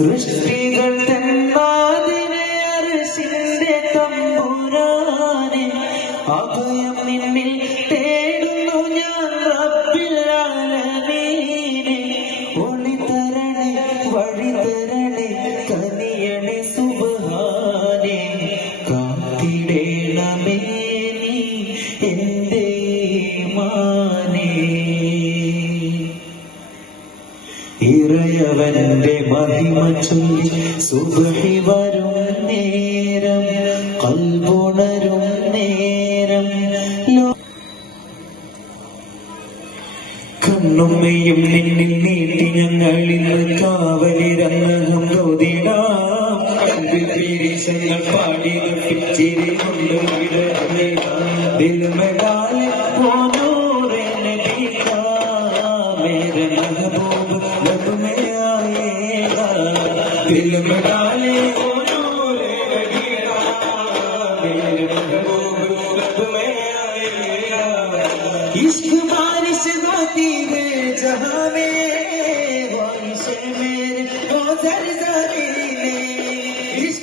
സൃഷ്ടികൾ തന്നാതിനെ അർശിന്റെ തമ്പുരാനെ അഭയം നിന്നിൽ തേടുന്നു ഞാൻ റബ്ബിലാലമീനെ ഒളി തരണേ വഴി തരണേ കനിയണേ സുബഹാനെ. കാത്തിടേണമേ നീ എന്റെ മഹിമ ചൊല്ലി സുബഹി വരും നേരം കൽബുണരും നേരം. കണ്ണുമ്മയും നിന്നിൽ നീട്ടി ഞങ്ങളിൽ കാവലിരങ്ങകം തോതിടാം. കൽവിൽ പീരീശങ്ങൾ പാടി പിച്ചിരി കൊണ്ട് ദിൽമകാലെ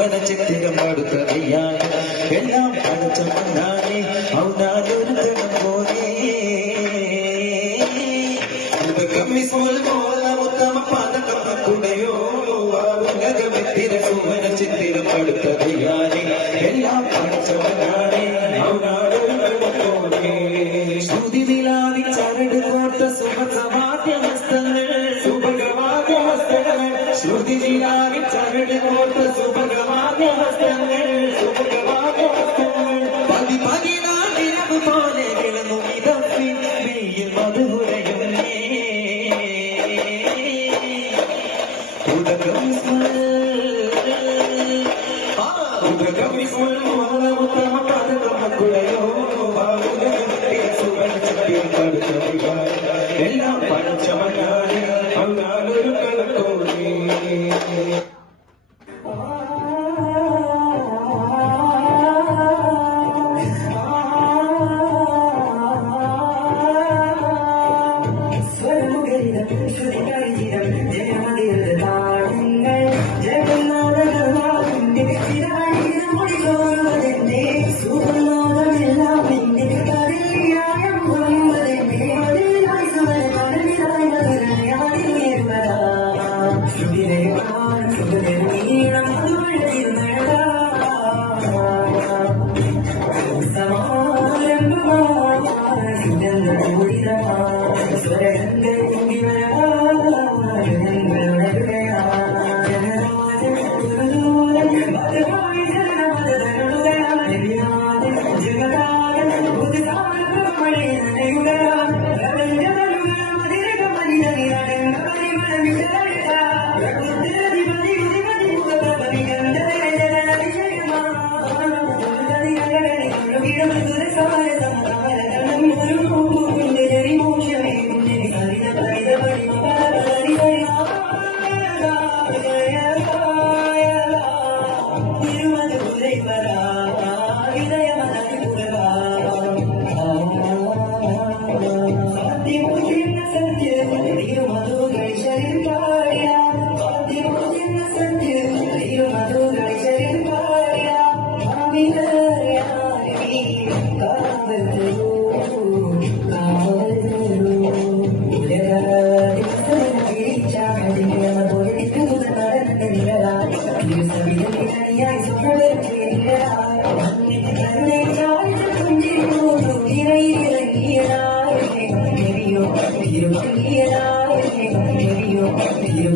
மனச்சித்திரம் அடுத்தவையாக எல்லாம் படைச்சவன் நானே அவனால் ஒருத்தனம் போனே கம்மி சொல்வோம் പോലെ വിളന്നു ഇതപ്പി വെയിൽ മധുരയുന്നേ ഉദകം ഉദകം ഉത്തമ Thank you. tempo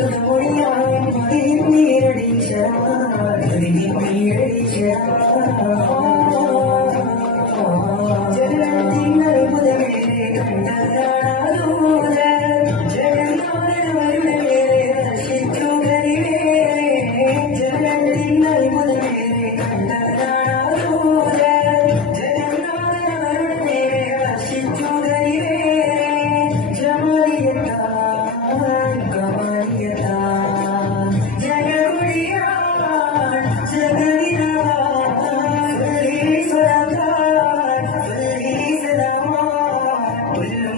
the memorial.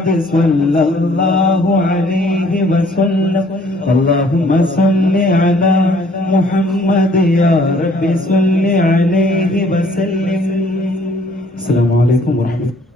محمد صلى الله عليه وسلم اللهم صل على محمد يا رب صل عليه وسلم السلام عليكم ورحمة الله